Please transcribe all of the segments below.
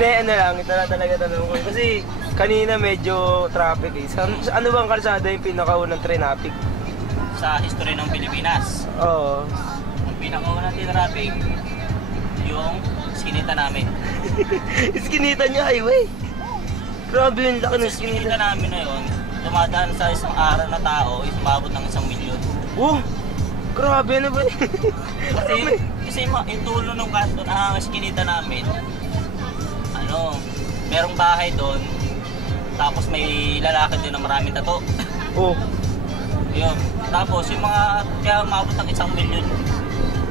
Hindi, ano lang, ito na talaga tanong ko. Kasi kanina medyo traffic eh. Ano bang kalsada yung pinakaunang traffic? Sa history ng Pilipinas. Oo. Ang pinakaunang traffic, yung sinita namin. Iskinita niya highway. Grabe yung laki ng Sa sinita iskinita. namin na yun, dumadaan sa isang araw na tao, umabot ng 1 milyon. Oh! Grabe na ba? Kasi yung tulo ng kanto na iskinita namin, ano, merong bahay doon, tapos may lalaki din na maraming tato. Oh. Yun. Tapos yung mga, kaya umabot ng 1 milyon,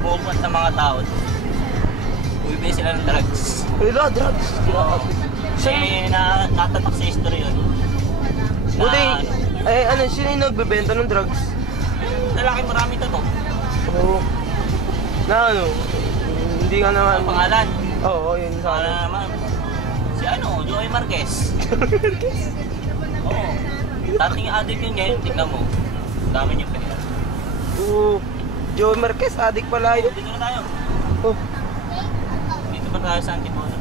bumupunta ng mga tao. Bumibili sila ng drugs. Wala, drugs. Oo. Saan? Natatak sa history yun. Buti, Na, ano, sino yung nagbebenta ng drugs? lalaki maraming tato. Oo. Na ano, hindi ka naman... Ang pangalan. Oo, yun sa Pangalan akin. naman. Si ano, Joey Marquez. Oo. Dating addict yun ngayon, tignan mo. Dami niyong pera. Oo. Joey Marquez, adik pala yun. Dito na tayo. Oh. Dito pa tayo sa Antipolo.